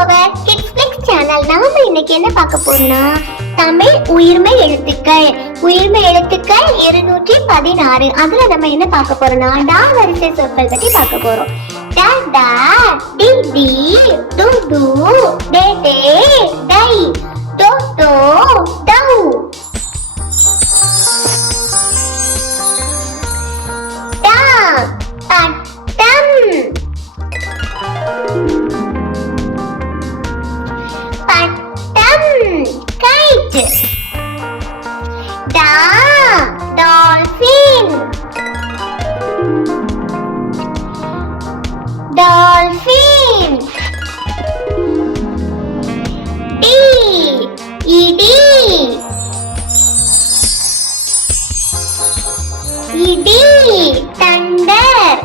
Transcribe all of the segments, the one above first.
Over kids flex channel நாம இன்னைக்கு என்ன பார்க்க போறோம்னா தமிழ் உயிர்மை எழுத்துக்கள். உயிர்மை எழுத்துக்கள் இருநூற்றி பதினாறு. அதுல நம்ம என்ன பார்க்க போறோம்னா டா வரிசை சொற்கள் பத்தி பார்க்க போறோம். டா டா டி டி டு டு டே டே டை டோ டோ டவு. கைட் டா டால்பின் டால்பின் டி இடி. இடி தண்டர்.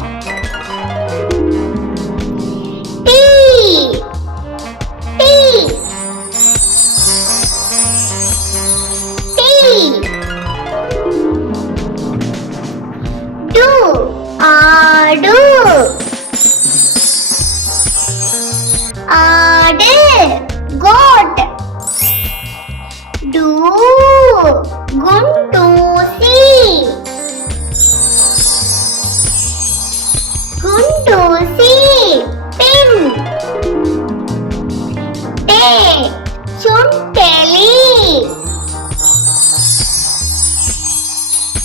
ஆடு ஆடு கோட் டு குண்டூசி குண்டூசி பின் டே சுண்டெலி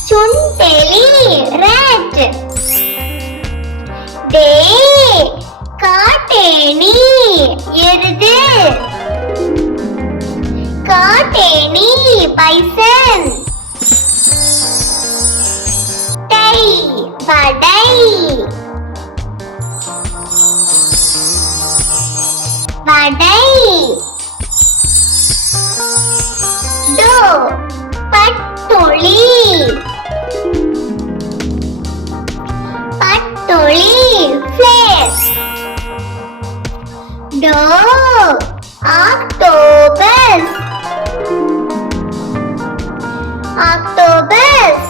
சுண்டெலி ரேட் காட்டேனி எருது. காட்டேனி பைசன். டை வடை. வடை. டோ பட்டுளி. பட்டுளி ஃபிளேஸ் டோ ஆக்டோபஸ் ஆக்டோபஸ்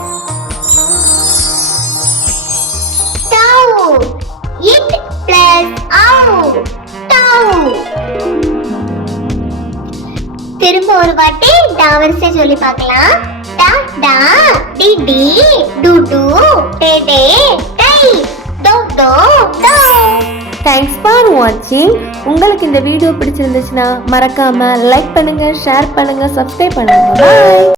டவ் இட் பிளஸ் அவு டவ் திரும்ப ஒரு வாட்டி டாவர்ஸே சொல்லி பார்க்கலாம். டா டா டி டி டு டு டே டே தேங்க்ஸ் ஃபார் வாட்சிங் உங்களுக்கு இந்த வீடியோ பிடிச்சிருந்துச்சுன்னா மறக்காமல் லைக் பண்ணுங்கள் ஷேர் பண்ணுங்கள் சப்ஸ்கிரைப் பண்ணுங்கள் பாய்